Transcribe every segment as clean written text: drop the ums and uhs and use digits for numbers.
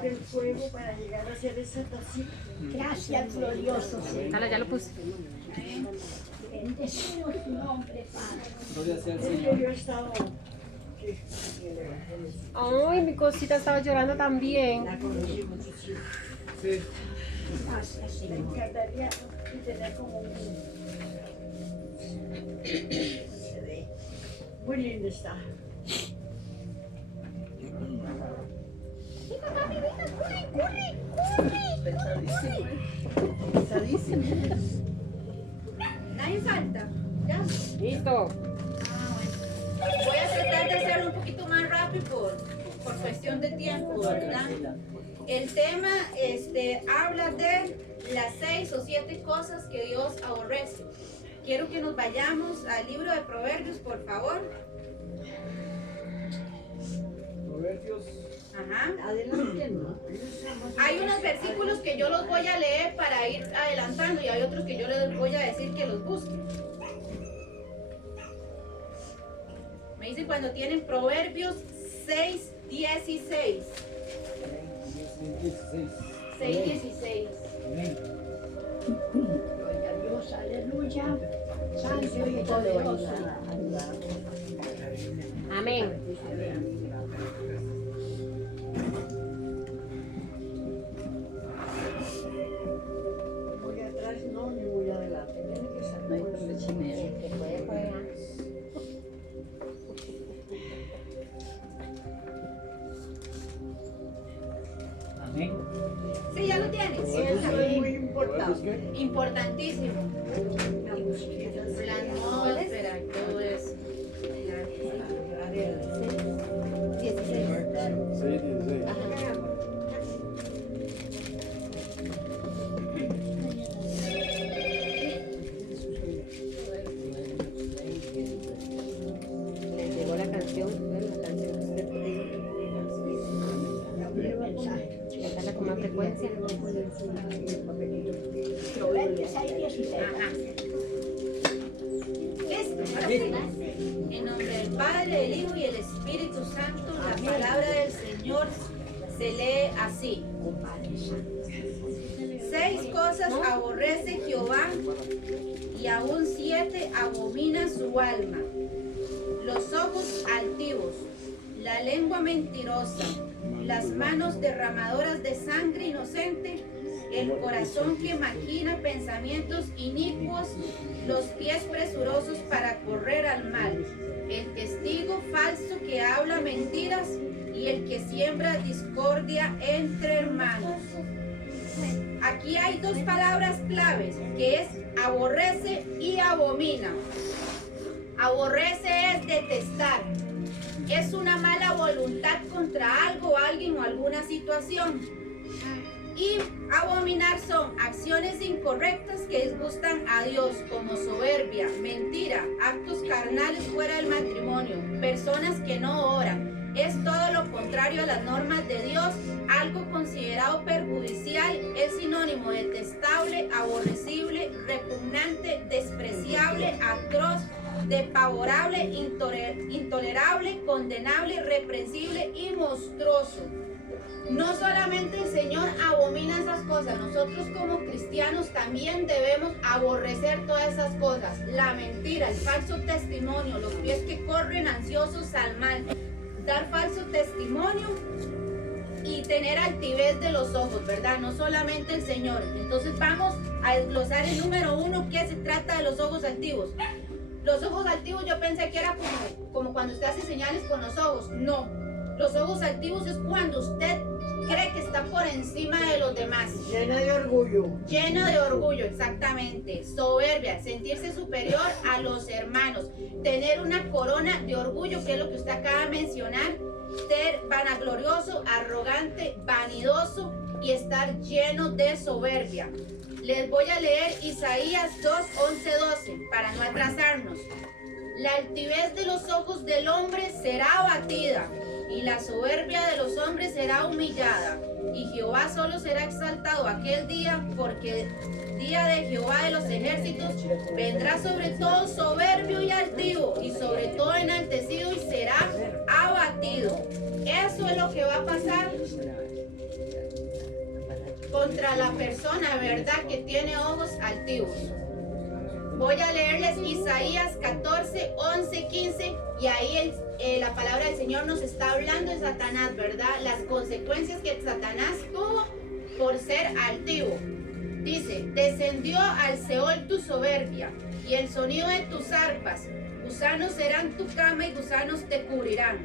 del fuego para llegar a hacer esa tacita. Gracias, glorioso Señor. Dale, ya lo puse. Bendecimos tu nombre, Padre. Gloria sea al Es que Señor. yo he estado Ay, mi cosita estaba llorando también. la conocí muchísimo. Sí. Gracias, Me Señor. encantaría tener como un CD. Muy linda está. Nadie salta. ¿Ya? Listo. Voy a tratar de hacerlo un poquito más rápido por cuestión de tiempo, ¿verdad? El tema habla de las 6 o 7 cosas que Dios aborrece. Quiero que nos vayamos al libro de Proverbios, por favor. Proverbios. Ajá. Adelante, ¿no? Hay unos versículos que yo los voy a leer para ir adelantando y hay otros que yo les voy a decir que los busquen. Me dicen cuando tienen Proverbios 6:16. 16. 6:16. Amén. Gloria a Dios, aleluya. Santo y poderoso. Amén. Voy atrás, no, ni voy adelante. Tiene que ser Amén. Sí, ya lo tienes. Sí, eso es muy importante. Importantísimo. La musiquita, La atmósfera y todo eso. 16. 6:16. Les llegó la canción, ¿ven? La canción que usted pidió. Cantarla con más frecuencia. Proverbios 6:16. Ajá. ¿Listo? Ahora sí. En nombre del Padre, del Hijo y del Espíritu Santo, la palabra del Señor se lee así. 6 cosas aborrece Jehová y aún 7 abomina su alma. Los ojos altivos, la lengua mentirosa, las manos derramadoras de sangre inocente, el corazón que maquina pensamientos inicuos, los pies presurosos para correr al mal, el testigo falso que habla mentiras y el que siembra discordia entre hermanos. Aquí hay 2 palabras claves, que es aborrece y abomina. Aborrece es detestar, es una mala voluntad contra algo, alguien o alguna situación. Y abominar son acciones incorrectas que disgustan a Dios, como soberbia, mentira, actos carnales fuera del matrimonio, personas que no oran. Es todo lo contrario a las normas de Dios. Algo considerado perjudicial es sinónimo de detestable, aborrecible, repugnante, despreciable, atroz, depavorable, intolerable, condenable, reprensible y monstruoso. No solamente el Señor abomina esas cosas, nosotros como cristianos también debemos aborrecer todas esas cosas. La mentira, el falso testimonio, los pies que corren ansiosos al mal, dar falso testimonio y tener altivez de los ojos, ¿verdad? No solamente el Señor. Entonces vamos a desglosar el número 1, que se trata de los ojos altivos. Los ojos altivos yo pensé que era como cuando usted hace señales con los ojos. No, los ojos altivos es cuando usted cree que está por encima de los demás. Llena de orgullo. Lleno de orgullo, exactamente. Soberbia, sentirse superior a los hermanos. Tener una corona de orgullo, que es lo que usted acaba de mencionar. Ser vanaglorioso, arrogante, vanidoso y estar lleno de soberbia. Les voy a leer Isaías 2, 11, 12 para no atrasarnos. La altivez de los ojos del hombre será abatida y la soberbia de los hombres será humillada. Y Jehová solo será exaltado aquel día, porque día de Jehová de los ejércitos vendrá sobre todo soberbio y altivo, y sobre todo enaltecido, y será abatido. Eso es lo que va a pasar contra la persona, ¿verdad?, que tiene ojos altivos. Voy a leerles Isaías 14, 11, 15 y ahí la palabra del Señor nos está hablando de Satanás, ¿verdad? Las consecuencias que Satanás tuvo por ser altivo. Dice, descendió al Seol tu soberbia y el sonido de tus arpas. Gusanos serán tu cama y gusanos te cubrirán.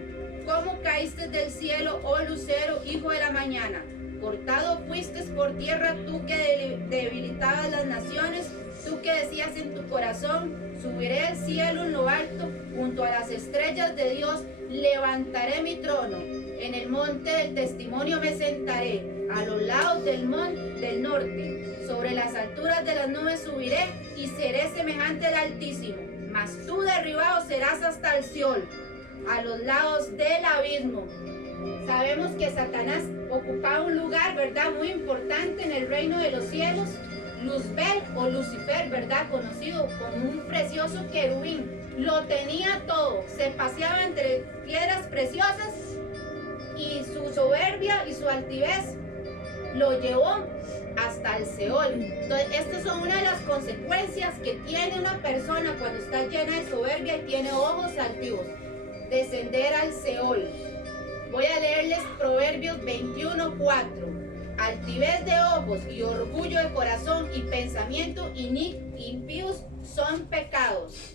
¿Cómo caíste del cielo, oh lucero, hijo de la mañana? Cortado fuiste por tierra, tú que debilitabas las naciones, tú que decías en tu corazón, subiré al cielo en lo alto, junto a las estrellas de Dios, levantaré mi trono. En el monte del testimonio me sentaré, a los lados del monte del norte. Sobre las alturas de las nubes subiré y seré semejante al Altísimo. Mas tú derribado serás hasta el Seol, a los lados del abismo. Sabemos que Satanás ocupaba un lugar, ¿verdad?, muy importante en el reino de los cielos. Luzbel o Lucifer, ¿verdad?, conocido como un precioso querubín. Lo tenía todo, se paseaba entre piedras preciosas y su soberbia y su altivez lo llevó hasta el Seol. Entonces, estas son una de las consecuencias que tiene una persona cuando está llena de soberbia y tiene ojos altivos. Descender al Seol. Voy a leerles Proverbios 21:4. Altivez de ojos y orgullo de corazón y pensamiento impíos son pecados.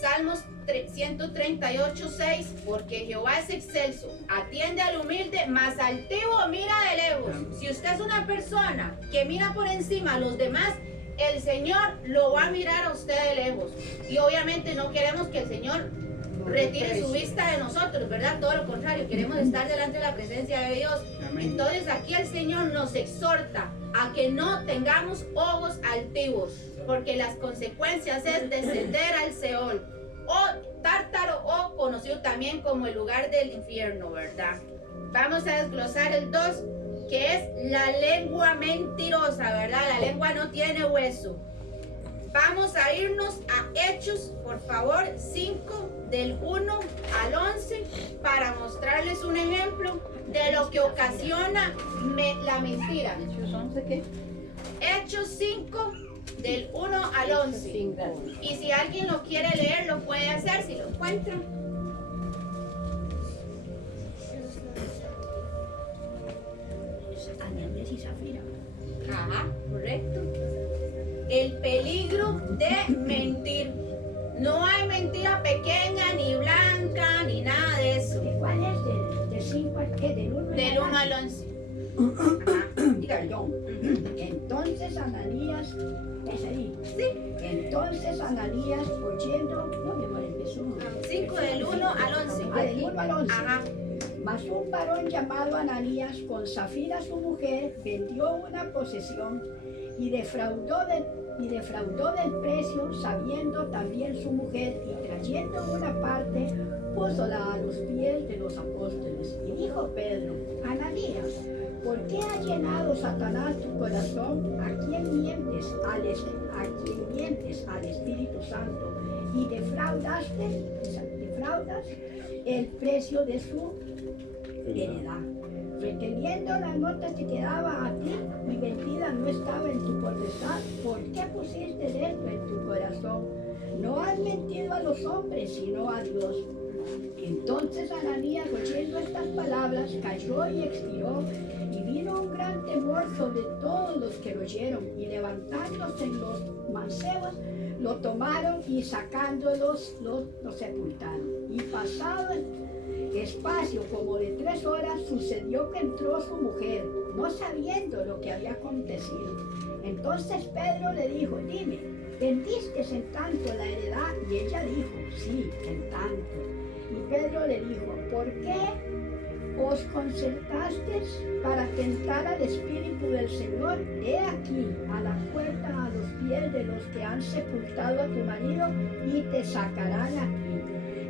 Salmos 138:6. Porque Jehová es excelso, atiende al humilde, mas altivo mira de lejos. Si usted es una persona que mira por encima a los demás, el Señor lo va a mirar a usted de lejos. Y obviamente no queremos que el Señor retire su vista de nosotros, ¿verdad? Todo lo contrario, queremos estar delante de la presencia de Dios. Entonces aquí el Señor nos exhorta a que no tengamos ojos altivos, porque las consecuencias es descender al Seol, o Tártaro, o conocido también como el lugar del infierno, ¿verdad? Vamos a desglosar el 2, que es la lengua mentirosa, ¿verdad? La lengua no tiene hueso. Vamos a irnos a Hechos, por favor, 5, del 1 al 11, para mostrarles un ejemplo de lo que ocasiona la mentira. ¿Hechos 11 qué? Hechos 5, del 1 al 11. Y si alguien lo quiere leer, lo puede hacer si lo encuentra. Ananías y Zafira. Ajá, correcto. El peligro de mentir. No hay mentira pequeña, ni blanca, ni nada de eso. ¿De cuál es? ¿Del 5 al qué? ¿Del 1 Del 1 al 11. Perdón. Entonces Ananías, es ahí. Sí. Entonces Ananías, oyendo, no, mi amor, empezó. 5 del 1 al 11. Ah, del 1 al 11. Ajá. Mas un varón llamado Ananías, con Zafira su mujer, vendió una posesión y defraudó del precio, sabiendo también su mujer, y trayendo una parte, púsola a los pies de los apóstoles. Y dijo Pedro: Ananías, ¿por qué ha llenado Satanás tu corazón? ¿A quién mientes? Al Espíritu Santo, y defraudas el precio de su heredad. Reteniendo la nota que quedaba a ti, mi vendida no estaba en tu potestad. ¿Por qué pusiste esto en tu corazón? No has mentido a los hombres, sino a Dios. Entonces Ananías, oyendo estas palabras, cayó y expiró, y vino un gran temor sobre todos los que lo oyeron, y levantándose los mancebos, lo tomaron y sacándolos lo sepultaron. Y pasado espacio como de 3 horas, sucedió que entró su mujer, no sabiendo lo que había acontecido. Entonces Pedro le dijo: dime, ¿vendiste en tanto la heredad? Y ella dijo: sí, en tanto. Y Pedro le dijo: ¿por qué os concertasteis para tentar al Espíritu del Señor? He aquí a la puerta a los pies de los que han sepultado a tu marido, y te sacarán a ti.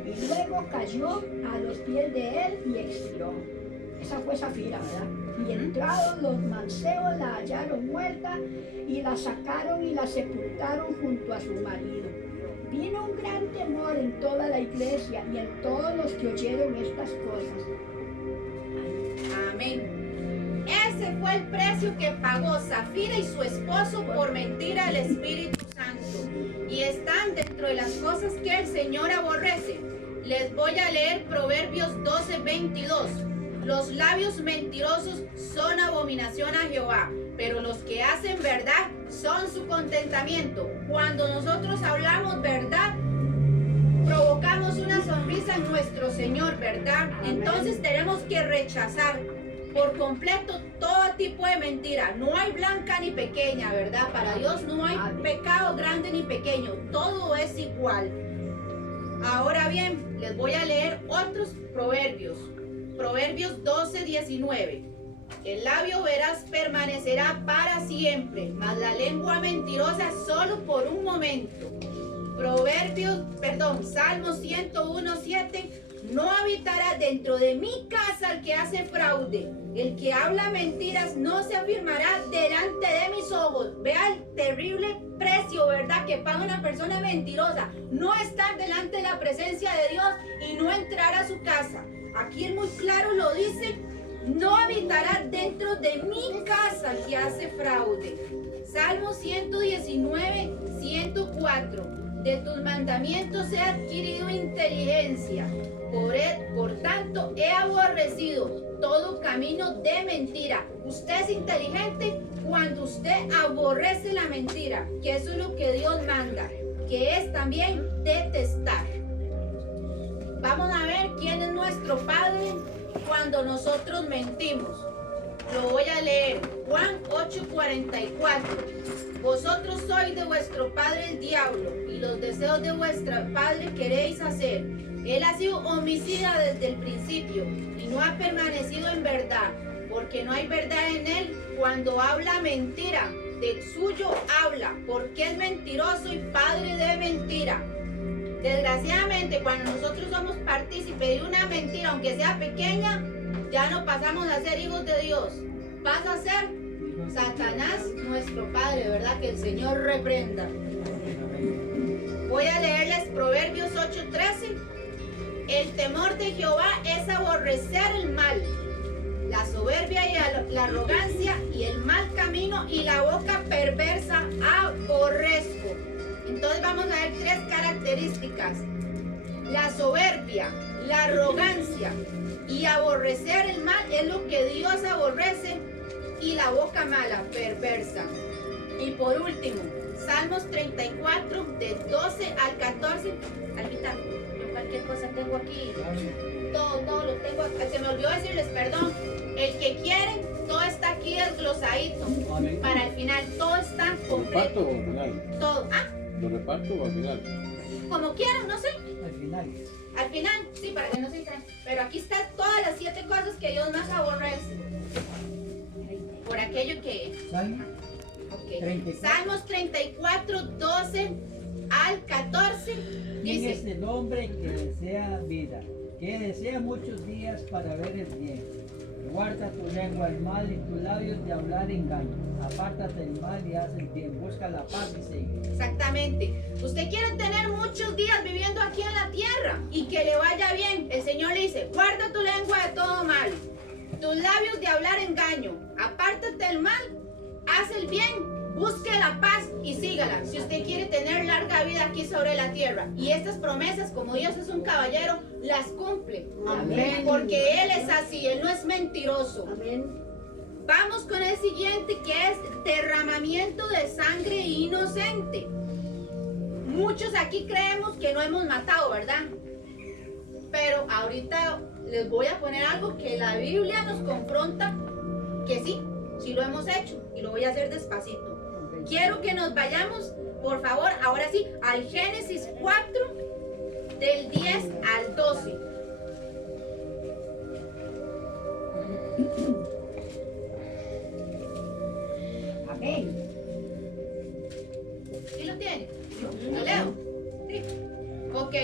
Y luego cayó a los pies de él y expiró. Esa fue Zafira, ¿verdad? Y entrados los mancebos la hallaron muerta, y la sacaron y la sepultaron junto a su marido. Vino un gran temor en toda la iglesia y en todos los que oyeron estas cosas. Amén. Ese fue el precio que pagó Zafira y su esposo por mentir al Espíritu Santo. Y están dentro de las cosas que el Señor aborrece. Les voy a leer Proverbios 12:22. Los labios mentirosos son abominación a Jehová, pero los que hacen verdad son su contentamiento. Cuando nosotros hablamos verdad, provocamos una sonrisa en nuestro Señor, ¿verdad? Entonces tenemos que rechazar por completo todo tipo de mentira. No hay blanca ni pequeña, ¿verdad? Para Dios no hay pecado grande ni pequeño. Todo es igual. Ahora bien, les voy a leer otros proverbios. Proverbios 12:19. El labio veraz permanecerá para siempre, mas la lengua mentirosa solo por un momento. Salmo 101:7. No habitará dentro de mi casa el que hace fraude. El que habla mentiras no se afirmará delante de mis ojos. Vea el terrible precio, ¿verdad?, que paga una persona mentirosa. No estar delante de la presencia de Dios y no entrar a su casa. Aquí es muy claro, lo dice. No habitará dentro de mi casa el que hace fraude. Salmo 119:104. De tus mandamientos he adquirido inteligencia. Por tanto, he aborrecido todo camino de mentira. Usted es inteligente cuando usted aborrece la mentira, que eso es lo que Dios manda, que es también detestar. Vamos a ver quién es nuestro Padre cuando nosotros mentimos. Lo voy a leer. Juan 8:44. Vosotros sois de vuestro padre el diablo, y los deseos de vuestro padre queréis hacer. Él ha sido homicida desde el principio y no ha permanecido en verdad, porque no hay verdad en él. Cuando habla mentira, de suyo habla, porque es mentiroso y padre de mentira. Desgraciadamente, cuando nosotros somos partícipes de una mentira, aunque sea pequeña, ya no pasamos a ser hijos de Dios. Pasa a ser Satanás, nuestro padre, ¿verdad? Que el Señor reprenda. Voy a leerles Proverbios 8:13. El temor de Jehová es aborrecer el mal, la soberbia y la arrogancia y el mal camino y la boca perversa aborrezco. Entonces vamos a ver 3 características. La soberbia, la arrogancia y aborrecer el mal es lo que Dios aborrece, y la boca mala, perversa. Y por último, Salmos 34, de 12 al 14. Alvita, yo cualquier cosa tengo aquí. Todo lo tengo aquí. Se me olvidó decirles, perdón. El que quieren, todo está aquí desglosadito. Para el final, todo está completo. ¿Lo reparto o al final? Todo. ¿Lo reparto o al final? Como quieran, no sé. Al final. Al final, sí, para que no se distraigan. Pero aquí están todas las 7 cosas que Dios más aborrece. Por aquello que... Salmo. Okay. 34. Salmos 34, 12 al 14. ¿Quién es Dice, el hombre que desea vida, que desea muchos días para ver el bien? Guarda tu lengua del mal y tus labios de hablar engaño. Apártate del mal y haz el bien. Busca la paz y sigue. exactamente. Usted quiere tener muchos días viviendo aquí en la tierra y que le vaya bien. El Señor le dice, guarda tu lengua de todo mal, tus labios de hablar engaño. Apártate del mal, haz el bien. Busque la paz y sígala si usted quiere tener larga vida aquí sobre la tierra. Y estas promesas, como Dios es un caballero, las cumple. Amén. Porque Él es así, Él no es mentiroso. Amén. Vamos con el siguiente, que es derramamiento de sangre inocente. Muchos aquí creemos que no hemos matado, ¿verdad? Pero ahorita les voy a poner algo que la Biblia nos confronta, que sí lo hemos hecho, y lo voy a hacer despacito. Quiero que nos vayamos, por favor, ahora sí, al Génesis 4, del 10 al 12. Amén. ¿Sí lo tiene? ¿Lo leo? Sí. Ok.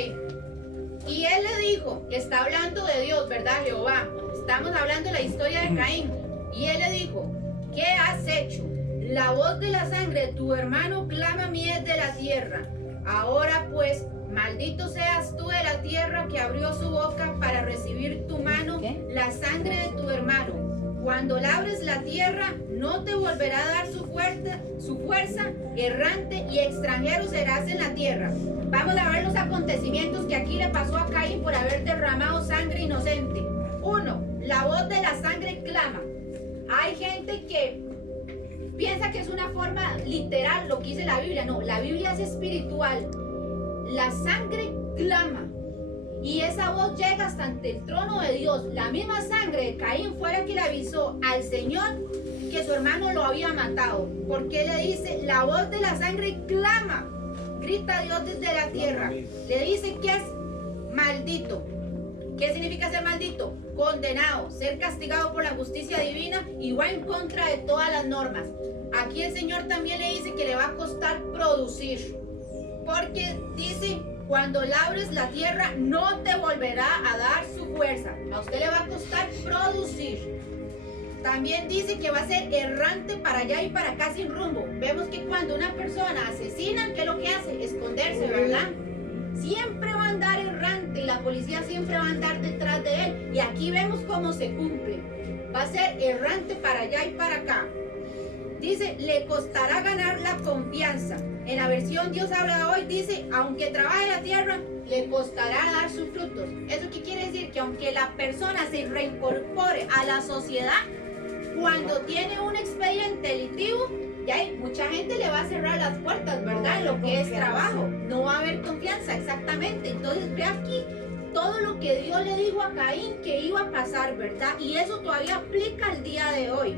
Y él le dijo, está hablando de Dios, ¿verdad, Jehová? Estamos hablando de la historia de Caín. Y él le dijo, ¿qué has hecho? La voz de la sangre de tu hermano clama a mí desde la tierra. Ahora pues, maldito seas tú de la tierra que abrió su boca para recibir tu mano, ¿Qué? la sangre de tu hermano. cuando labres la tierra, no te volverá a dar su fuerza, errante y extranjero serás en la tierra. Vamos a ver los acontecimientos que aquí le pasó a Caín por haber derramado sangre inocente. 1. La voz de la sangre clama. Hay gente que piensa que es una forma literal lo que dice la Biblia. No, la Biblia es espiritual. La sangre clama. Y esa voz llega hasta ante el trono de Dios. La misma sangre de Caín fue la que le avisó al Señor que su hermano lo había matado. Porque le dice, la voz de la sangre clama. Grita a Dios desde la tierra. Le dice que es maldito. ¿Qué significa ser maldito? Condenado, ser castigado por la justicia divina y va en contra de todas las normas. Aquí el Señor también le dice que le va a costar producir. Porque dice, cuando labres la tierra no te volverá a dar su fuerza. A usted le va a costar producir. También dice que va a ser errante para allá y para acá sin rumbo. Vemos que cuando una persona asesina, ¿qué es lo que hace? Esconderse, ¿verdad? Siempre va a andar errante y la policía siempre va a andar detrás de él. Y aquí vemos cómo se cumple. Va a ser errante para allá y para acá. Dice, le costará ganar la confianza. En la versión Dios habla hoy, dice, aunque trabaje la tierra, le costará dar sus frutos. ¿Eso qué quiere decir? Que aunque la persona se reincorpore a la sociedad, cuando tiene un expediente delictivo, ya hay mucha gente le va a cerrar las puertas, ¿verdad? En lo que es trabajo. No va a haber confianza, exactamente. Entonces ve aquí todo lo que Dios le dijo a Caín que iba a pasar, ¿verdad? Y eso todavía aplica al día de hoy.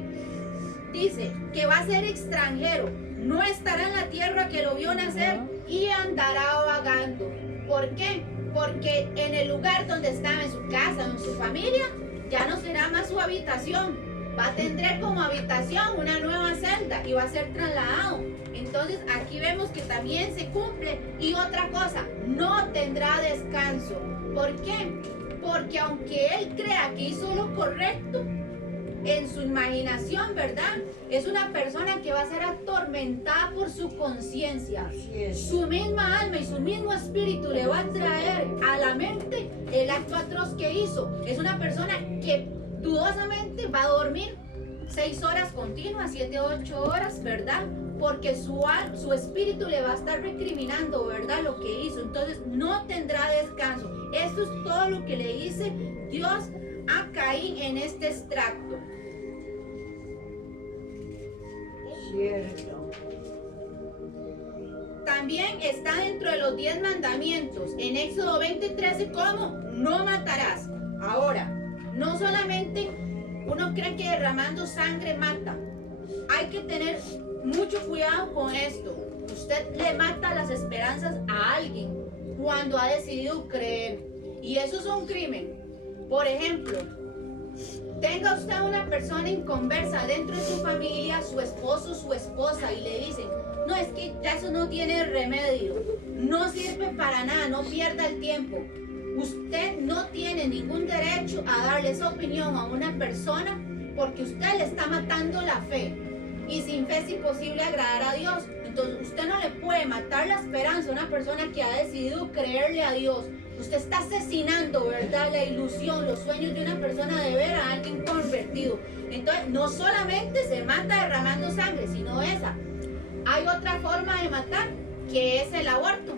Dice que va a ser extranjero, no estará en la tierra que lo vio nacer y andará vagando. ¿Por qué? Porque en el lugar donde estaba, en su casa, en su familia, ya no será más su habitación. Va a tener como habitación una nueva celda y va a ser trasladado. Entonces aquí vemos que también se cumple. Y otra cosa, no tendrá descanso. ¿Por qué? Porque aunque él crea que hizo lo correcto, en su imaginación, ¿verdad? Es una persona que va a ser atormentada por su conciencia. Su misma alma y su mismo espíritu le va a traer a la mente el acto atroz que hizo. Es una persona que dudosamente va a dormir 6 horas continuas, 7 o 8 horas, ¿verdad? Porque su espíritu le va a estar recriminando, ¿verdad? Lo que hizo. Entonces no tendrá descanso. Esto es todo lo que le dice Dios a Caín en este extracto. Cierto. También está dentro de los 10 mandamientos en Éxodo 20:13 como no matarás. Ahora, no solamente uno cree que derramando sangre mata. Hay que tener mucho cuidado con esto. Usted le mata las esperanzas a alguien cuando ha decidido creer. Y eso es un crimen. Por ejemplo, tenga usted una persona inconversa dentro de su familia, su esposo, su esposa, y le dicen, no, es que ya eso no tiene remedio, no sirve para nada, no pierda el tiempo. Usted no tiene ningún derecho a darle esa opinión a una persona porque usted le está matando la fe. Y sin fe es imposible agradar a Dios. Entonces usted no le puede matar la esperanza a una persona que ha decidido creerle a Dios. Usted está asesinando, ¿verdad? La ilusión, los sueños de una persona de ver a alguien convertido. Entonces, no solamente se mata derramando sangre, sino esa. Hay otra forma de matar, que es el aborto.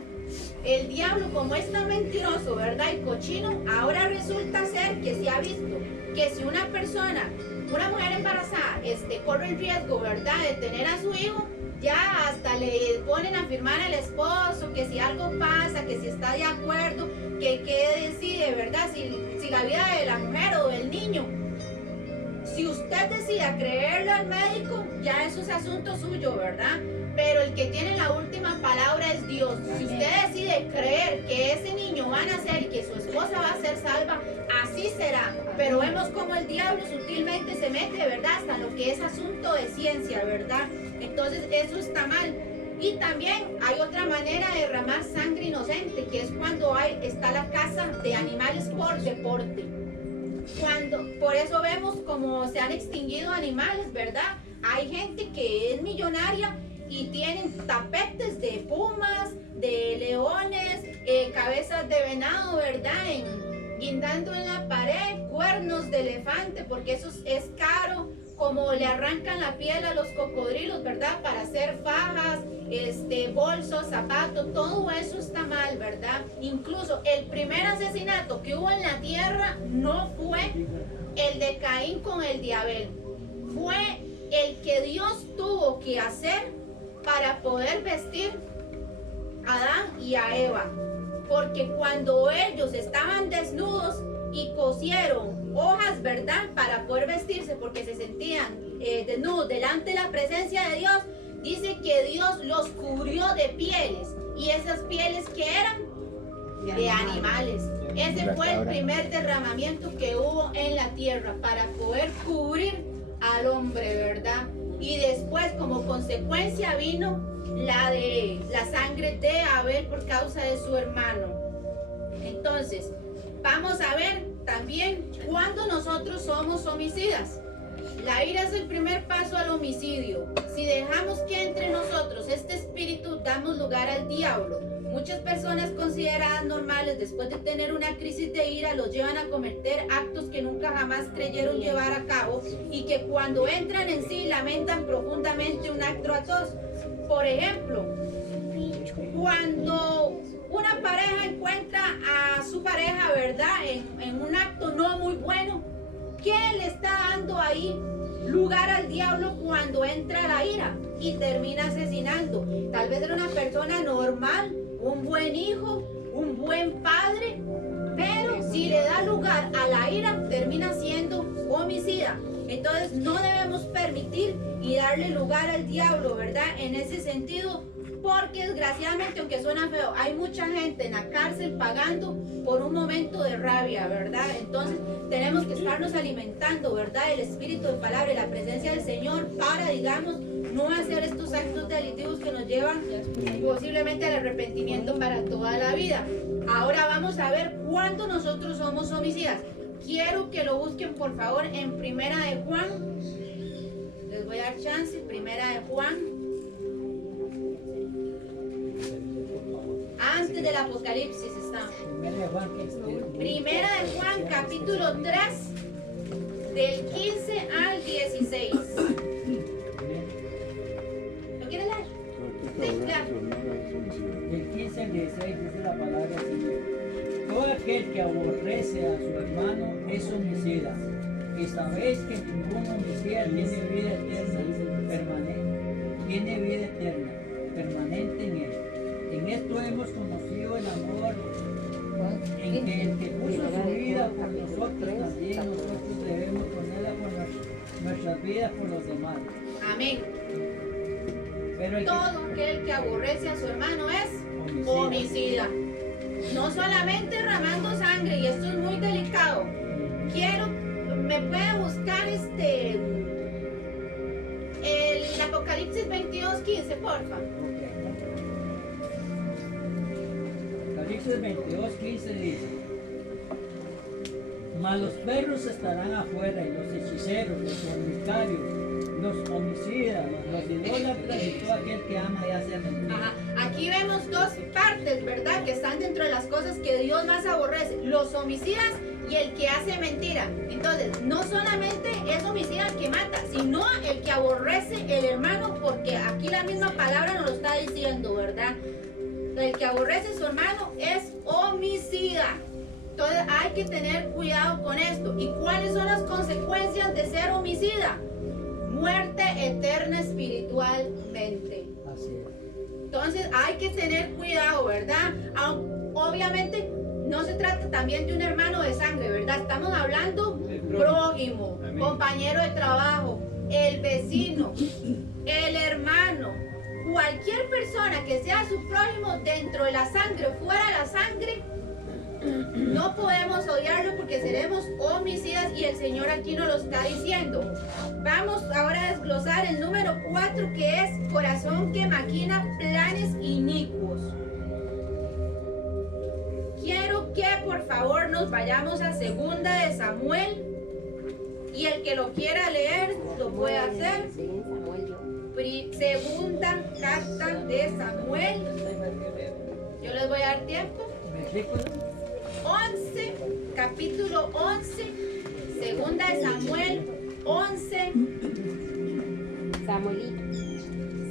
El diablo, como es tan mentiroso, ¿verdad? Y cochino, ahora resulta ser que se ha visto que si una persona, una mujer embarazada, corre el riesgo, ¿verdad?, de tener a su hijo, ya hasta le ponen a firmar al esposo que si algo pasa, que si está de acuerdo, que decide, ¿verdad? Si la vida de la mujer o del niño. Si usted decide creerle al médico, ya eso es asunto suyo, ¿verdad? Pero el que tiene la última palabra es Dios. Si usted decide creer que ese niño va a nacer y que su esposa va a ser salva, así será. Pero vemos cómo el diablo sutilmente se mete, ¿verdad? Hasta lo que es asunto de ciencia, ¿verdad? Entonces eso está mal. Y también hay otra manera de derramar sangre inocente, que es cuando está la caza de animales por deporte. Por eso vemos como se han extinguido animales, ¿verdad? Hay gente que es millonaria y tienen tapetes de pumas, de leones, cabezas de venado, ¿verdad? guindando en la pared, cuernos de elefante, porque eso es caro, como le arrancan la piel a los cocodrilos, ¿verdad? Para hacer fajas, bolsos, zapatos, todo eso está mal, ¿verdad? Incluso el primer asesinato que hubo en la tierra no fue el de Caín con el de Abel, fue el que Dios tuvo que hacer para poder vestir a Adán y a Eva, porque cuando ellos estaban desnudos y cosieron hojas, ¿verdad? Para poder vestirse, porque se sentían desnudos delante de la presencia de Dios, dice que Dios los cubrió de pieles, y esas pieles que eran de animales. Ese fue el primer derramamiento que hubo en la tierra para poder cubrir al hombre, ¿verdad? Y después, como consecuencia, vino la sangre de Abel por causa de su hermano. Entonces, vamos a ver también cuando nosotros somos homicidas. La ira es el primer paso al homicidio. Si dejamos que entre nosotros este espíritu, damos lugar al diablo. Muchas personas consideradas normales, después de tener una crisis de ira, los llevan a cometer actos que nunca jamás creyeron llevar a cabo, y que cuando entran en sí lamentan profundamente un acto atroz. Por ejemplo, cuando una pareja encuentra a su pareja, ¿verdad?, en un acto no muy bueno, ¿qué le está dando ahí lugar al diablo cuando entra la ira y termina asesinando? Tal vez era una persona normal, un buen hijo, un buen padre, pero si le da lugar a la ira, termina siendo homicida. Entonces no debemos permitir y darle lugar al diablo, ¿verdad? En ese sentido, porque desgraciadamente, aunque suena feo, hay mucha gente en la cárcel pagando por un momento de rabia, ¿verdad? Entonces tenemos que estarnos alimentando, ¿verdad?, el espíritu de palabra y la presencia del Señor para, digamos, no hacer estos actos delictivos que nos llevan posiblemente al arrepentimiento para toda la vida. Ahora vamos a ver cuándo nosotros somos homicidas. Quiero que lo busquen, por favor, en Primera de Juan. Les voy a dar chance. Primera de Juan. Antes del Apocalipsis está. Primera de Juan, capítulo 3, del 15 al 16. ¿Lo quieres leer? Sí, claro. Del 15 al 16 dice la palabra del Señor. Todo aquel que aborrece a su hermano es homicida. Y sabéis que ningún homicida tiene vida eterna permanente en él. En esto hemos conocido el amor, en que el que puso su vida por nosotros, también nosotros debemos ponerla por nuestras vidas por los demás. Amén. Pero Todo aquel que aborrece a su hermano es homicida. No solamente derramando sangre, y esto es muy delicado. Me puede buscar el Apocalipsis 22:15, porfa. Apocalipsis 22:15 dice: mas los perros estarán afuera, y los hechiceros, los fornicarios, los homicidas, los idólatras y todo aquel que ama y hace mentira. Ajá. Aquí vemos dos partes, ¿verdad?, que están dentro de las cosas que Dios más aborrece: los homicidas y el que hace mentira. Entonces, no solamente es homicida el que mata, sino el que aborrece el hermano, porque aquí la misma palabra nos lo está diciendo, ¿verdad? El que aborrece a su hermano es homicida. Entonces hay que tener cuidado con esto. ¿Y cuáles son las consecuencias de ser homicida? Muerte eterna espiritualmente. Así es. Entonces hay que tener cuidado, ¿verdad? Obviamente no se trata también de un hermano de sangre, ¿verdad? Estamos hablando prójimo, compañero de trabajo, el vecino, el hermano, cualquier persona que sea su prójimo, dentro de la sangre o fuera de la sangre. No podemos odiarlo porque seremos homicidas, y el Señor aquí nos lo está diciendo. Vamos ahora a desglosar el número 4, que es corazón que maquina planes inicuos. Quiero que por favor nos vayamos a 2 de Samuel, y el que lo quiera leer lo puede hacer. Segunda carta de Samuel. Yo les voy a dar tiempo. 11 capítulo 11, segunda de Samuel 11, Samuelito.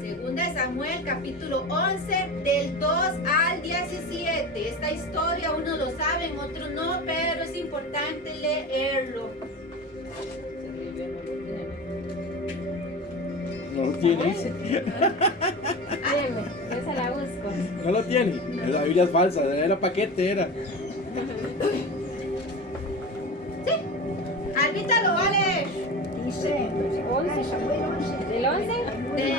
segunda de Samuel capítulo 11, del 2 al 17. Esta historia unos lo saben, otros no, pero es importante leerlo. No lo tiene. Déjenme, yo se la busco. No lo tiene. La Biblia es falsa. Era paquete, era. Albita lo va a leer. Dice, ¿11? Samuel 11. ¿Del 11?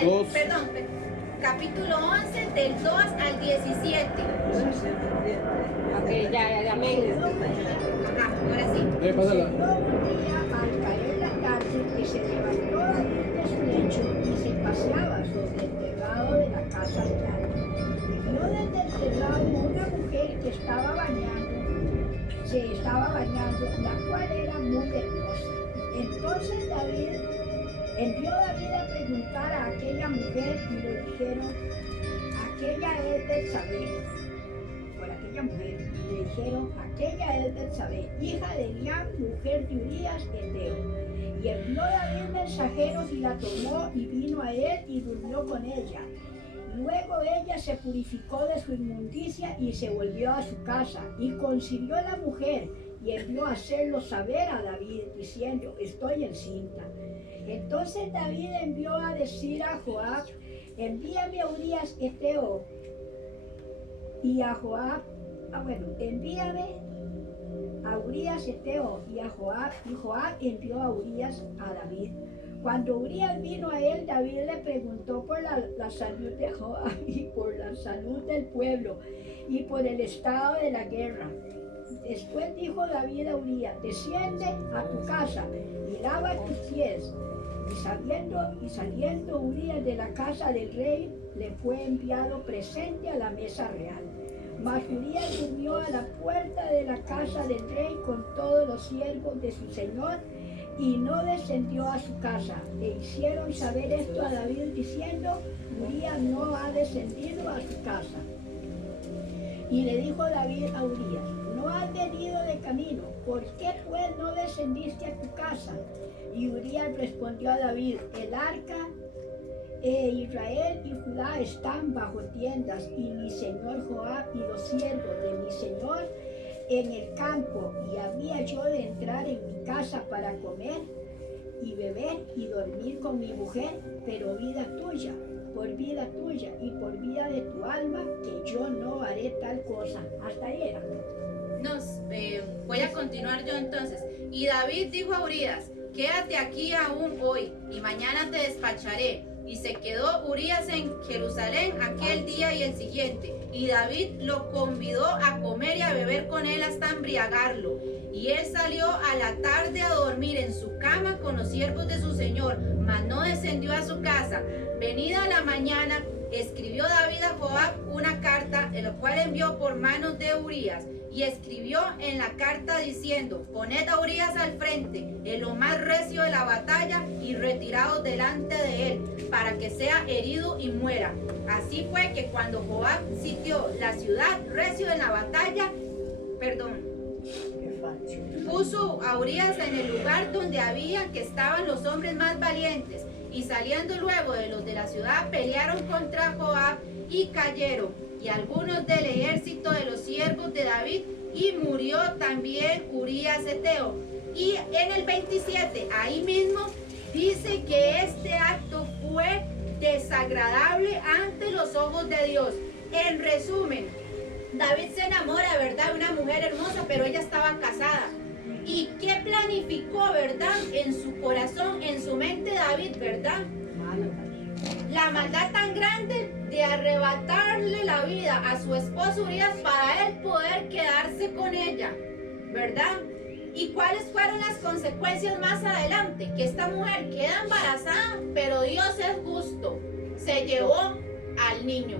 Dos. Perdón, capítulo 11, del 2 al 17. Ok, ya, amén. Ajá, ahora sí. Pásala. Luego un día, al caer la tarde, que se levantó David de su lecho y se paseaba sobre el terrado de la casa real. Vio desde el terrado una mujer que se estaba bañando, la cual era muy hermosa. Entonces envió David a preguntar a aquella mujer y le dijeron, aquella es Betsabé. Por aquella mujer le dijeron, aquella es Betsabé, hija de Eliam, mujer de Urías Eteo. Y envió David mensajeros y la tomó y vino a él y durmió con ella. Luego ella se purificó de su inmundicia y se volvió a su casa y concibió la mujer y envió a hacerlo saber a David diciendo, estoy encinta. Entonces David envió a decir a Joab, envíame a Urías Eteo. Y a Joab, envíame a Urías Eteo y a Joab, y Joab envió a Urías a David. Cuando Urías vino a él, David le preguntó por la salud de Joab y por la salud del pueblo y por el estado de la guerra. Después dijo David a Urías, desciende a tu casa y lava tus pies. Y saliendo Urías de la casa del rey, le fue enviado presente a la mesa real. Mas Urías durmió a la puerta de la casa del rey con todos los siervos de su señor y no descendió a su casa. E hicieron saber esto a David diciendo, Urías no ha descendido a su casa. Y le dijo David a Urías, no has venido de camino, ¿por qué pues no descendiste a tu casa? Y Urías respondió a David, el arca Israel y Judá están bajo tiendas y mi señor Joab y los siervos de mi señor en el campo, y había yo de entrar en mi casa para comer y beber y dormir con mi mujer, pero vida tuya, por vida tuya y por vida de tu alma, que yo no haré tal cosa. Hasta ahí era. Voy a continuar yo entonces. Y David dijo a Urías, quédate aquí aún hoy y mañana te despacharé. Y se quedó Urías en Jerusalén aquel día y el siguiente. Y David lo convidó a comer y a beber con él hasta embriagarlo. Y él salió a la tarde a dormir en su cama con los siervos de su señor, mas no descendió a su casa. Venida la mañana, escribió David a Joab una carta, en la cual envió por manos de Urías. Y escribió en la carta diciendo, poned a Urías al frente, en lo más recio de la batalla, y retiraos delante de él, para que sea herido y muera. Así fue que cuando Joab sitió la ciudad recio en la batalla, puso a Urías en el lugar donde había que estaban los hombres más valientes, y saliendo luego de los de la ciudad pelearon contra Joab y cayeron, y algunos del ejército de los siervos de David, y murió también Urías Eteo. Y en el 27, ahí mismo, dice que este acto fue desagradable ante los ojos de Dios. En resumen, David se enamora, ¿verdad?, de una mujer hermosa, pero ella estaba casada. ¿Y qué planificó, verdad, en su corazón, en su mente David, verdad? La maldad tan grande de arrebatarle la vida a su esposo Urías para él poder quedarse con ella, ¿verdad? ¿Y cuáles fueron las consecuencias más adelante? Que esta mujer queda embarazada, pero Dios es justo, se llevó al niño.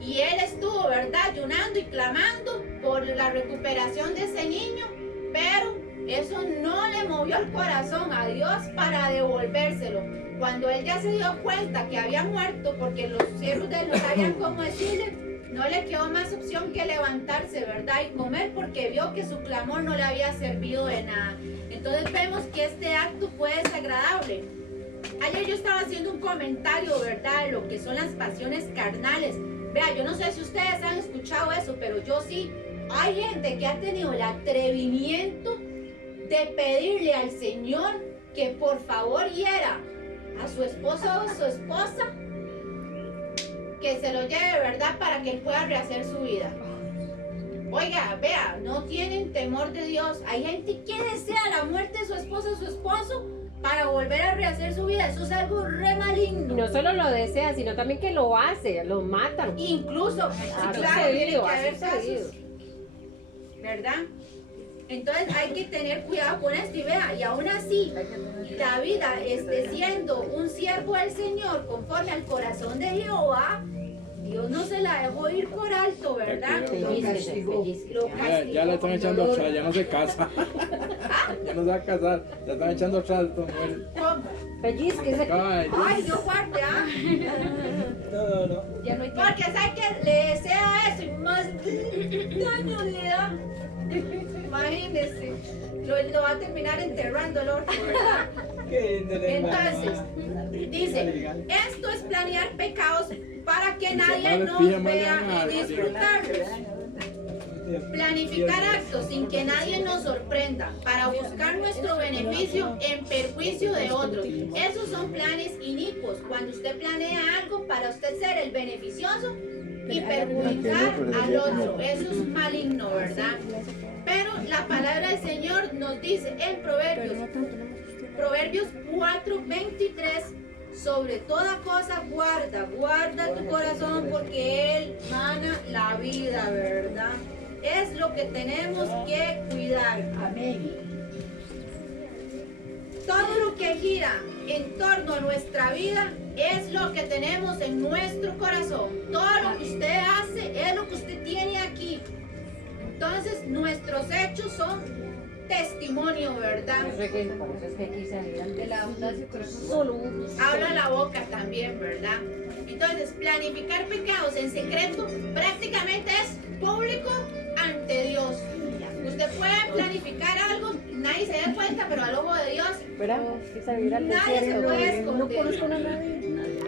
Y él estuvo, ¿verdad?, ayunando y clamando por la recuperación de ese niño, pero eso no le movió el corazón a Dios para devolvérselo. Cuando él ya se dio cuenta que había muerto, porque los siervos de él no sabían cómo decirle, no le quedó más opción que levantarse, ¿verdad? Y comer porque vio que su clamor no le había servido de nada. Entonces vemos que este acto fue desagradable. Ayer yo estaba haciendo un comentario, ¿verdad? De lo que son las pasiones carnales. Vea, yo no sé si ustedes han escuchado eso, pero yo sí. Hay gente que ha tenido el atrevimiento de pedirle al Señor que por favor hiera a su esposo o su esposa, que se lo lleve, ¿verdad? Para que él pueda rehacer su vida. Oiga, vea, no tienen temor de Dios. Hay gente que desea la muerte de su esposa o su esposo para volver a rehacer su vida. Eso es algo re Y maligno. no solo lo desea, sino también que lo hace, lo matan. Incluso, sí, Ha claro, tiene que sucedido, ha haber sucedido. casos, ¿verdad? Entonces hay que tener cuidado con esto y vea, y aún así, David, siendo un siervo del Señor conforme al corazón de Jehová, Dios no se la dejó ir por alto, ¿verdad? Pellizque, Lo castigó. Ya le están con echando dolor. atrás, ya no se casa. Ya no se va a casar, ya están echando atrás esta mujer. ¿Cómo? Pellizque. Ay, Ay, yo guarde, ¿ah? Ya no hay tiempo. Porque sabe que le desea eso y más daño le da. Imagínese, lo va a terminar enterrando el orco, ¿verdad? Entonces, dice, esto es planear pecados para que nadie nos vea y disfrutarlos. Planificar actos sin que nadie nos sorprenda para buscar nuestro beneficio en perjuicio de otros. Esos son planes inicuos. Cuando usted planea algo para usted ser el beneficioso y perjudicar al otro, eso es maligno, ¿verdad? Pero la palabra del Señor nos dice en Proverbios 4:23, sobre toda cosa guarda tu corazón porque Él mana la vida, ¿verdad? Es lo que tenemos que cuidar. Amén. Todo lo que gira en torno a nuestra vida es lo que tenemos en nuestro corazón. Todo lo que usted hace es lo que usted tiene aquí. Entonces, nuestros hechos son testimonio, ¿verdad? De la abundancia del corazón. Solo Habla la boca también, ¿verdad? Entonces, planificar pecados en secreto prácticamente es público ante Dios. Usted puede planificar algo, nadie se da cuenta, pero al ojo de Dios nadie se puede esconder.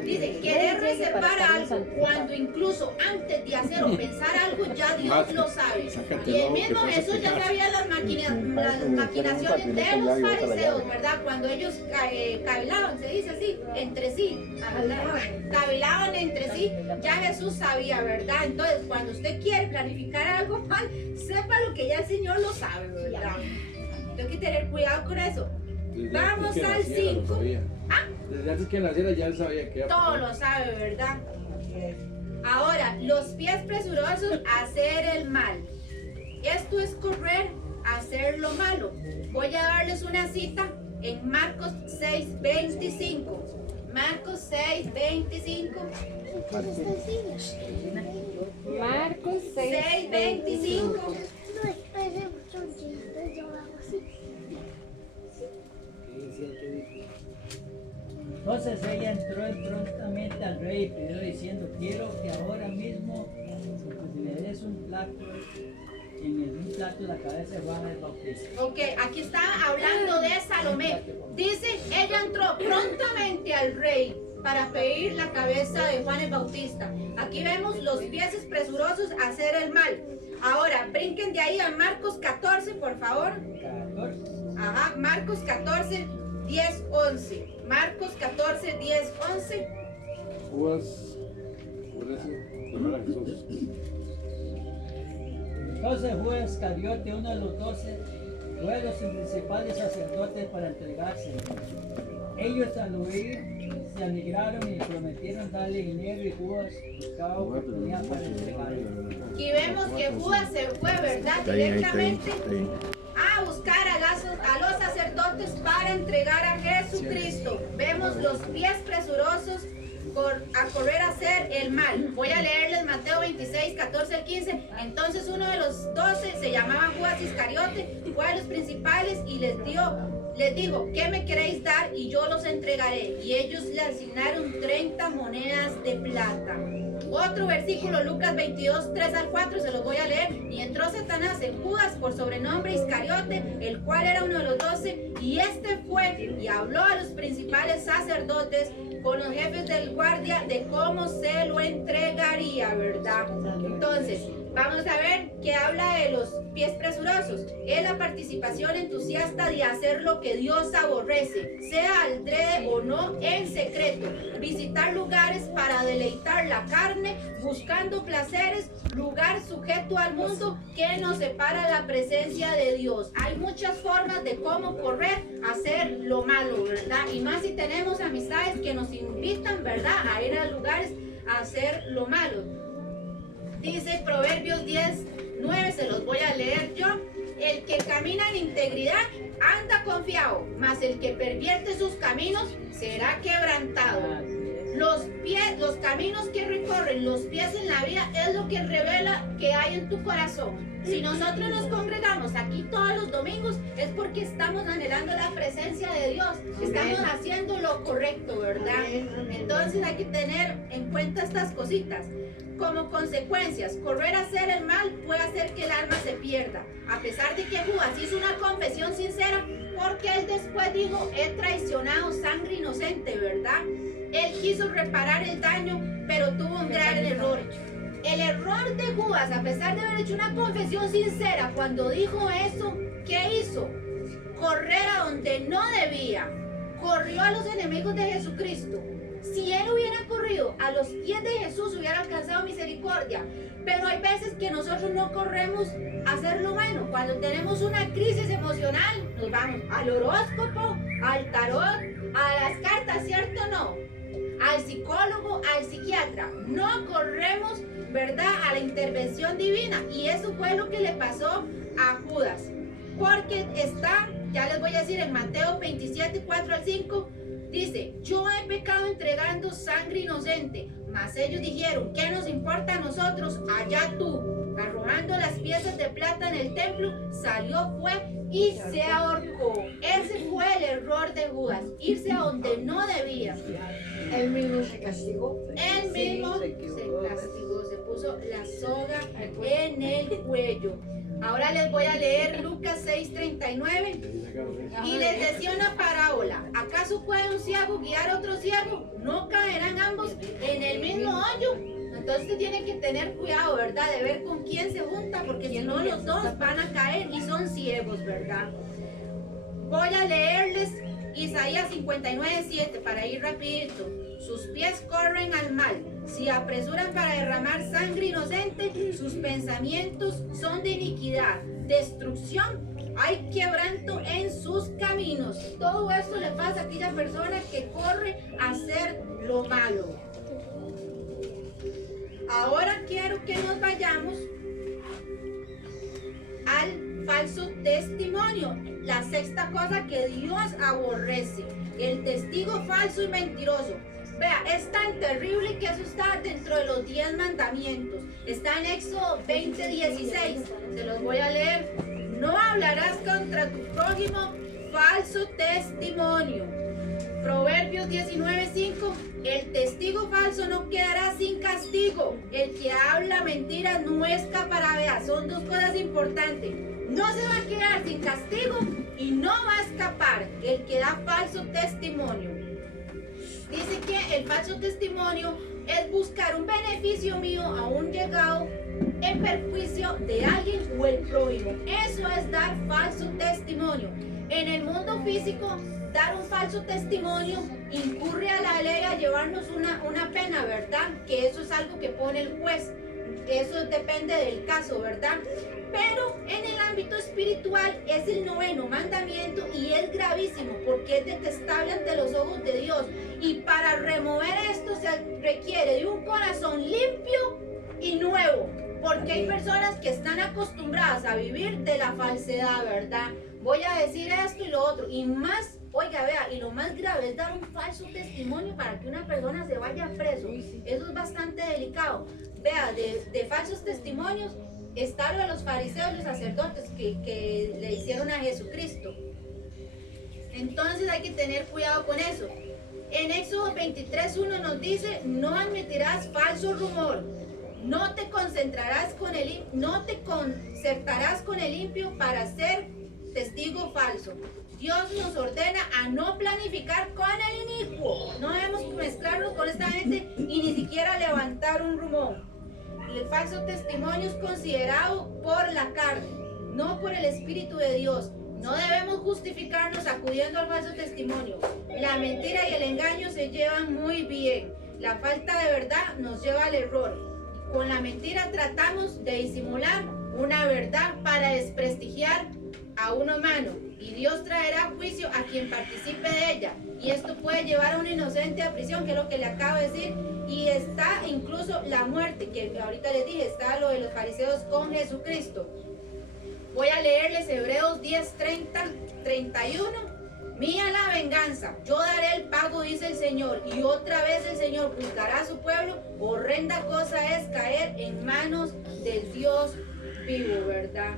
Dice, querer reservar algo cuando incluso antes de hacer o pensar algo ya Dios lo sabe. Y el mismo Jesús ya sabía las maquinaciones de los fariseos, ¿verdad? Cuando ellos cavilaban, se dice así, entre sí, cavilaban entre sí, ya Jesús sabía, ¿verdad? Entonces, cuando usted quiere planificar algo mal, sepa lo que ya el Señor lo sabe, ¿verdad? Tengo que tener cuidado con eso. Vamos al 5. Desde antes que naciera ya él sabía que Todo lo sabe, ¿verdad? Ahora, los pies presurosos a hacer el mal. Esto es correr a hacer lo malo. Voy a darles una cita en Marcos 6:25. Marcos 6:25. Marcos 6:25. Entonces ella entró prontamente al rey y pidió diciendo, quiero que ahora mismo me des un plato, un plato la cabeza de Juan el Bautista. Ok, aquí está hablando de Salomé. Dice, ella entró prontamente al rey para pedir la cabeza de Juan el Bautista. Aquí vemos los pies presurosos a hacer el mal. Ahora, brinquen de ahí a Marcos 14, por favor. 14. Ajá, Marcos 14, 10, 11. Marcos 14, 10, 11. Judas, por eso, primero a Jesús. Entonces Judas Iscariote, uno de los 12, fue a los principales sacerdotes para entregárselo. Ellos al oír se alegraron y prometieron darle dinero y Judas buscaba oportunidad para entregarlo. Aquí vemos que Judas se fue, ¿verdad? Directamente a buscar a los sacerdotes para entregar a Jesucristo. Vemos los pies presurosos a correr a hacer el mal. Voy a leerles Mateo 26, 14 al 15. Entonces uno de los 12 se llamaba Judas Iscariote, fue a los principales y les dio les dijo, ¿qué me queréis dar? Y yo los entregaré. Y ellos le asignaron 30 monedas de plata. Otro versículo, Lucas 22, 3 al 4, se los voy a leer. Y entró Satanás en Judas, por sobrenombre Iscariote, el cual era uno de los 12, y este fue y habló a los principales sacerdotes con los jefes del guardia de cómo se lo entregaría, ¿verdad? Entonces, vamos a ver que habla de los pies presurosos. Es la participación entusiasta de hacer lo que Dios aborrece, sea adrede o no, en secreto. Visitar lugares para deleitar la carne, buscando placeres, lugar sujeto al mundo que nos separa de la presencia de Dios. Hay muchas formas de cómo correr a hacer lo malo, ¿verdad? Y más si tenemos amistades que nos invitan, ¿verdad?, a ir a lugares a hacer lo malo. Dice Proverbios 10, 9, se los voy a leer yo. El que camina en integridad anda confiado, mas el que pervierte sus caminos será quebrantado. Los caminos que recorren los pies en la vida es lo que revela que hay en tu corazón. Si nosotros nos congregamos aquí todos los domingos es porque estamos anhelando la presencia de Dios. Estamos haciendo lo correcto, ¿verdad? Entonces hay que tener en cuenta estas cositas. Como consecuencias, correr a hacer el mal puede hacer que el alma se pierda. A pesar de que Judas hizo una confesión sincera, porque él después dijo, he traicionado sangre inocente, ¿verdad? Él quiso reparar el daño, pero tuvo un gran error. El error de Judas, a pesar de haber hecho una confesión sincera, cuando dijo eso, ¿qué hizo? Correr a donde no debía. Corrió a los enemigos de Jesucristo. Si él hubiera corrido a los pies de Jesús, hubiera alcanzado misericordia. Pero hay veces que nosotros no corremos a hacer lo bueno. Cuando tenemos una crisis emocional, nos vamos al horóscopo, al tarot, a las cartas, ¿cierto o no? Al psicólogo, al psiquiatra. No corremos, ¿verdad?, a la intervención divina. Y eso fue lo que le pasó a Judas. Porque está, ya les voy a decir, en Mateo 27, 4 al 5, dice, yo he pecado entregando sangre inocente. Mas ellos dijeron, ¿qué nos importa a nosotros? Allá tú. Arrojando las piezas de plata en el templo, salió, fue y se ahorcó. Ese fue el error de Judas, irse a donde no debía. Él mismo se castigó. Él mismo se castigó, se puso la soga en el cuello. Ahora les voy a leer Lucas 6:39. Y les decía una parábola. ¿Acaso puede un ciego guiar a otro ciego? ¿No caerán ambos en el mismo hoyo? Entonces tiene que tener cuidado, ¿verdad?, de ver con quién se junta, porque si no los dos van a caer y son ciegos, ¿verdad? Voy a leerles Isaías 59:7 para ir rapidito. Sus pies corren al mal, se apresuran para derramar sangre inocente, sus pensamientos son de iniquidad, destrucción, hay quebranto en sus caminos. Todo esto le pasa a aquella persona que corre a hacer lo malo. Ahora quiero que nos vayamos al falso testimonio. La sexta cosa que Dios aborrece, el testigo falso y mentiroso. Vea, es tan terrible que eso está dentro de los 10 mandamientos. Está en Éxodo 20:16. Se los voy a leer. No hablarás contra tu prójimo falso testimonio. Proverbios 19:5. El testigo falso no quedará sin castigo. El que habla mentiras no escapará. Vea, son dos cosas importantes. No se va a quedar sin castigo y no va a escapar el que da falso testimonio. Dice que el falso testimonio es buscar un beneficio mío a un llegado en perjuicio de alguien o el prójimo. Eso es dar falso testimonio. En el mundo físico, dar un falso testimonio incurre a la ley a llevarnos una pena, ¿verdad? Que eso es algo que pone el juez. Eso depende del caso, ¿verdad? Pero en el ámbito espiritual es el 9º mandamiento y es gravísimo porque es detestable ante los ojos de Dios. Y para remover esto se requiere de un corazón limpio y nuevo, porque hay personas que están acostumbradas a vivir de la falsedad, ¿verdad? Voy a decir esto y lo otro, y más, oiga, vea, y lo más grave es dar un falso testimonio para que una persona se vaya preso. Eso es bastante delicado. Vea, de falsos testimonios está lo de los fariseos y los sacerdotes que le hicieron a Jesucristo. Entonces hay que tener cuidado con eso. En Éxodo 23:1 nos dice, no admitirás falso rumor, no te concertarás con el impío para ser testigo falso. Dios nos ordena a no planificar con el inicuo. No debemos mezclarnos con esta gente y ni siquiera levantar un rumor. El falso testimonio es considerado por la carne, no por el Espíritu de Dios. No debemos justificarnos acudiendo al falso testimonio. La mentira y el engaño se llevan muy bien. La falta de verdad nos lleva al error. Con la mentira tratamos de disimular una verdad para desprestigiar a un humano. Y Dios traerá juicio a quien participe de ella. Y esto puede llevar a un inocente a prisión, que es lo que le acabo de decir. Y está incluso la muerte, que ahorita les dije, está lo de los fariseos con Jesucristo. Voy a leerles Hebreos 10:30-31. Mía la venganza, yo daré el pago, dice el Señor. Y otra vez el Señor juzgará a su pueblo. Horrenda cosa es caer en manos del Dios vivo, ¿verdad?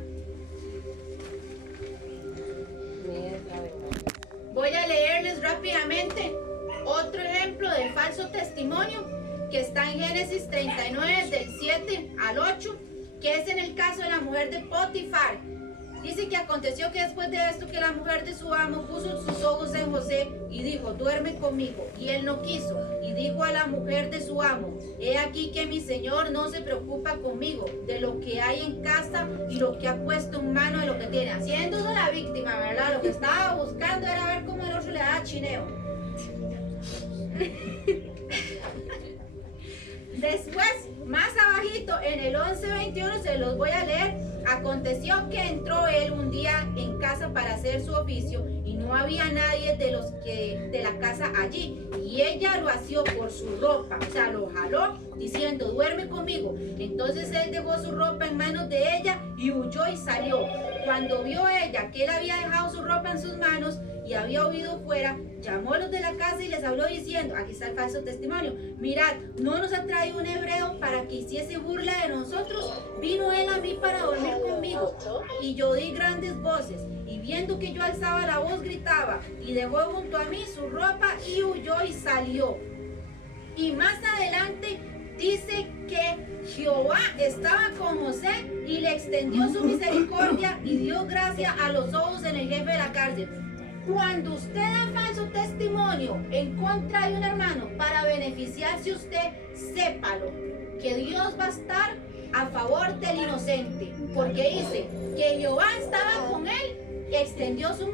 Voy a leerles rápidamente otro ejemplo de falso testimonio que está en Génesis 39 del 7 al 8, que es en el caso de la mujer de Potifar. Dice que aconteció que después de esto que la mujer de su amo puso sus ojos en José y dijo, duerme conmigo. Y él no quiso. Y dijo a la mujer de su amo, he aquí que mi señor no se preocupa conmigo de lo que hay en casa y lo que ha puesto en mano de lo que tiene. Haciéndose la víctima, ¿verdad? Lo que estaba buscando era ver cómo el otro le daba chineo. Después, más abajito, en el 11:21, se los voy a leer. Aconteció que entró él un día en casa para hacer su oficio y no había nadie de la casa allí. Y ella lo asió por su ropa, o sea, lo jaló diciendo, duerme conmigo. Entonces él dejó su ropa en manos de ella y huyó y salió. Cuando vio ella que él había dejado su ropa en sus manos y había huido fuera, llamó a los de la casa y les habló diciendo, aquí está el falso testimonio, mirad, no nos ha traído un hebreo para que hiciese burla de nosotros, vino él a mí para dormir conmigo, y yo di grandes voces, y viendo que yo alzaba la voz gritaba, y dejó junto a mí su ropa y huyó y salió. Y más adelante dice que Jehová estaba con José y le extendió su misericordia y dio gracia a los ojos en el jefe de la cárcel. Cuando usted da falso testimonio en contra de un hermano para beneficiarse usted, sépalo, que Dios va a estar a favor del inocente, porque dice que Jehová estaba con él y extendió su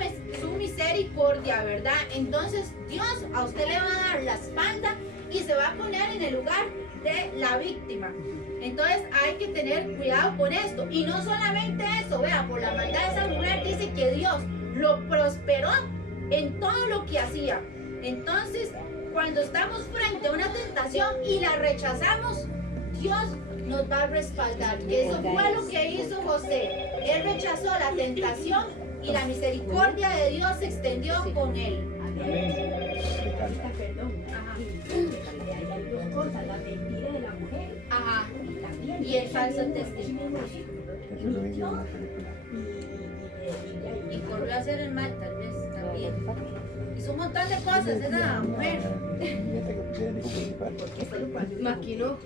misericordia, ¿verdad? Entonces Dios a usted le va a dar la espalda y se va a poner en el lugar de la víctima. Entonces hay que tener cuidado con esto. Y no solamente eso, vea, por la maldad de esa mujer dice que Dios lo prosperó en todo lo que hacía. Entonces, cuando estamos frente a una tentación y la rechazamos, Dios nos va a respaldar. Eso fue lo que hizo José. Él rechazó la tentación y la misericordia de Dios se extendió con él. Perdón. Ajá. Hay dos cosas, la mentira de la mujer. Ajá. Y también Y el falso testimonio. Eso lo vi yo en una película. Y corrió a hacer el mal, tal vez, también. Hizo un montón de cosas esa mujer. Maquinó.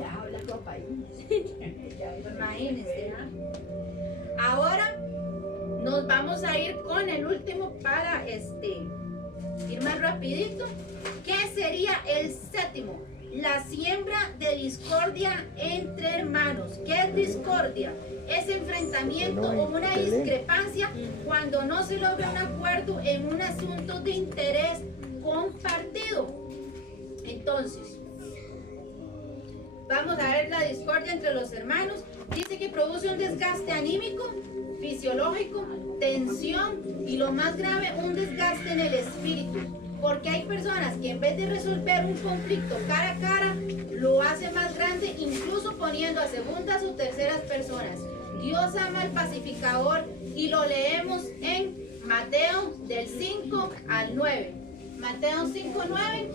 Ya habla tu país. Imagínense, ¿no? Ahora nos vamos a ir con el último para ir más rapidito. ¿Qué sería el séptimo? La siembra de discordia entre hermanos. ¿Qué es discordia? Es enfrentamiento o una discrepancia cuando no se logra un acuerdo en un asunto de interés compartido. Entonces, vamos a ver la discordia entre los hermanos. Dice que produce un desgaste anímico, fisiológico, tensión y lo más grave, un desgaste en el espíritu. Porque hay personas que en vez de resolver un conflicto cara a cara, lo hacen más grande, incluso poniendo a segundas o terceras personas. Dios ama al pacificador y lo leemos en Mateo del 5 al 9. Mateo 5, 9.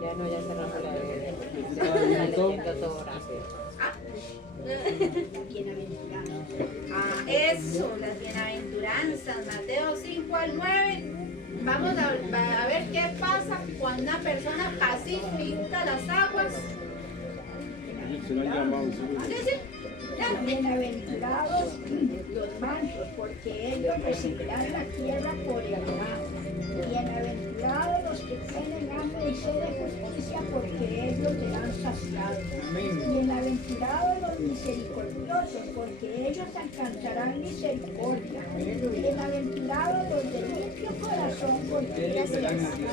Ya no, ya cerramos la Biblia. Está leyendo todo rápido. Bienaventurado. Eso, las bienaventuranzas, Mateo 5 al 9. Vamos a ver qué pasa cuando una persona pacifica las aguas. Serán llamados. ¿Sí, sí? Ya. Bienaventurados los mansos, porque ellos recibirán la tierra por heredad. Bienaventurados los que tienen hambre y sed de justicia, porque ellos serán saciados. Bienaventurados los misericordiosos, porque ellos alcanzarán misericordia. Bienaventurados los de limpio corazón, porque ellos verán a Dios.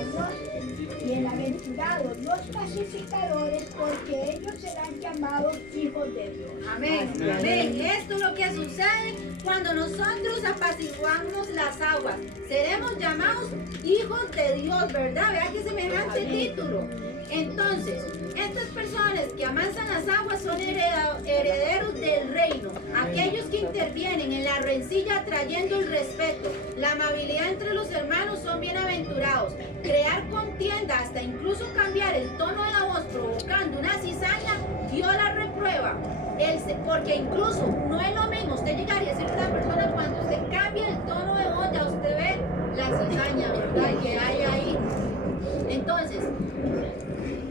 Bienaventurados los pacificadores, porque ellos serán llamados hijos de Dios. Amén, amén. Esto es lo que sucede cuando nosotros apaciguamos las aguas. Seremos llamados hijos de Dios, ¿verdad? Vea qué semejante título. Entonces, estas personas que amansan las aguas son herederos del reino. Aquellos que intervienen en la rencilla trayendo el respeto, la amabilidad entre los hermanos son bienaventurados. Crear contienda, hasta incluso cambiar el tono de la voz provocando una cizaña, Dios la reprueba. Porque incluso no es lo mismo usted llegar y decirle a una persona cuando usted cambia el tono de voz, ya usted ve la cizaña, ¿verdad? Que hay ahí. Entonces,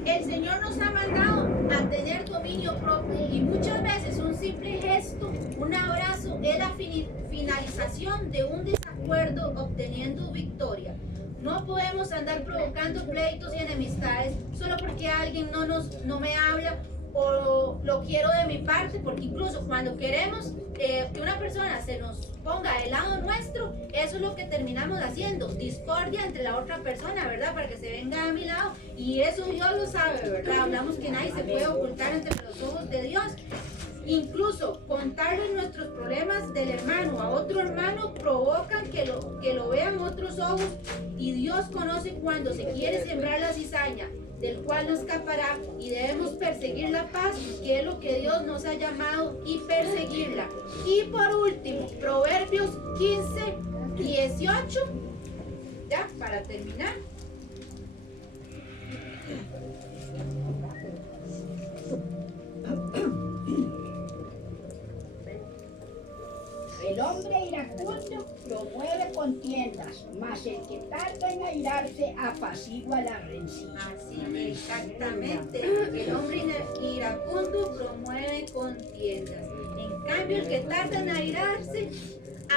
el Señor nos ha mandado a tener dominio propio y muchas veces un simple gesto, un abrazo es la finalización de un desacuerdo obteniendo victoria. No podemos andar provocando pleitos y enemistades solo porque alguien no me habla o lo quiero de mi parte, porque incluso cuando queremos que una persona se nos ponga del lado nuestro, eso es lo que terminamos haciendo, discordia entre la otra persona, ¿verdad? Para que se venga a mi lado, y eso Dios lo sabe, ¿verdad? Hablamos que nadie se puede ocultar entre los ojos de Dios. Incluso contarle nuestros problemas del hermano a otro hermano provocan que lo vean otros ojos, y Dios conoce cuando se quiere sembrar la cizaña, del cual no escapará, y debemos perseguir la paz, que es lo que Dios nos ha llamado, y perseguirla. Y por último, Proverbios 15, 18, ya para terminar. El hombre iracundo promueve contiendas, mas el que tarda en airarse apacigua la rencilla. Así, exactamente. El hombre iracundo promueve contiendas. En cambio, el que tarda en airarse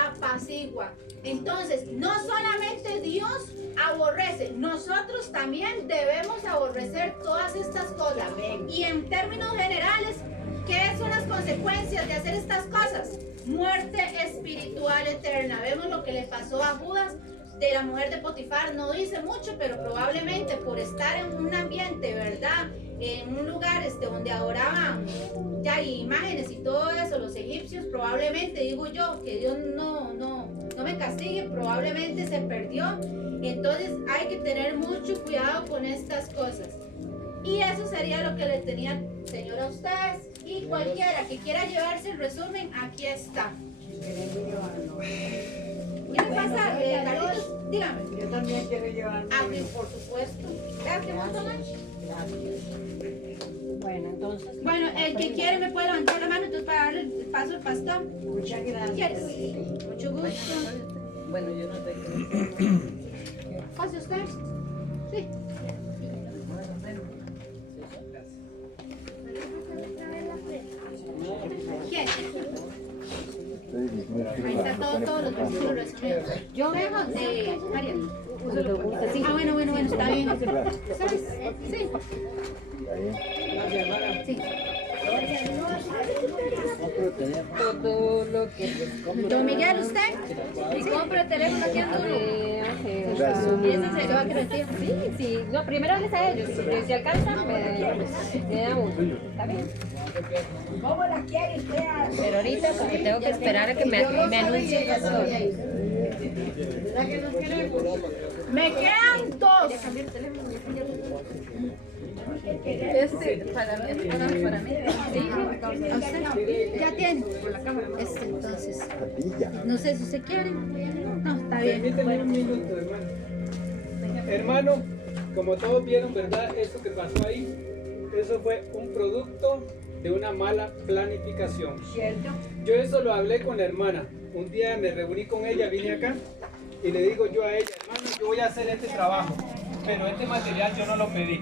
apacigua. Entonces, no solamente Dios aborrece, nosotros también debemos aborrecer todas estas cosas. Y en términos generales, ¿qué son las consecuencias de hacer estas cosas? Muerte espiritual eterna. Vemos lo que le pasó a Judas. De la mujer de Potifar no dice mucho, pero probablemente por estar en un ambiente, ¿verdad? En un lugar donde adoraban ya imágenes y todo eso, los egipcios, probablemente, digo yo, que Dios no me castigue, probablemente se perdió. Entonces hay que tener mucho cuidado con estas cosas. Y eso sería lo que le tenía, Señor, a ustedes. Y cualquiera que quiera llevarse el resumen, aquí está. ¿Quiere pasar? Carlitos, dígame. Yo también quiero llevarme. Aquí, por supuesto. Gracias, Bueno, entonces. Bueno, el que quiere me puede levantar la mano, entonces para darle el paso al pastor. Muchas gracias. ¿Quieres? Mucho gusto. Bueno, yo no tengo. ¿Pase usted? Sí. ¿Quién? Ahí está todos los versículos resumidos. Yo vengo de Marian. Sí. Ah, bueno, está bien. ¿Sabes? Sí. Sí. Todo lo que. Don Miguel, ¿usted? ¿Y compra el teléfono aquí en Duro? ¿Y ese se va a crecer? Sí. No, primero les a ellos. Si alcanzan, me da uno. ¿Está bien? ¿Cómo la quiere usted? Pero ahorita, porque tengo que esperar a que me anuncie el pastor. ¿Verdad que nos queremos? Me quedan dos. Para mí. Sí, ya tiene. Entonces, no sé si se quiere. No, está bien. Permíteme un minuto, hermano. Hermano, como todos vieron, ¿verdad? Eso que pasó ahí, eso fue un producto de una mala planificación. ¿Cierto? Yo eso lo hablé con la hermana. Un día me reuní con ella, vine acá y le digo yo a ella, hermana, yo voy a hacer este trabajo, pero este material yo no lo pedí.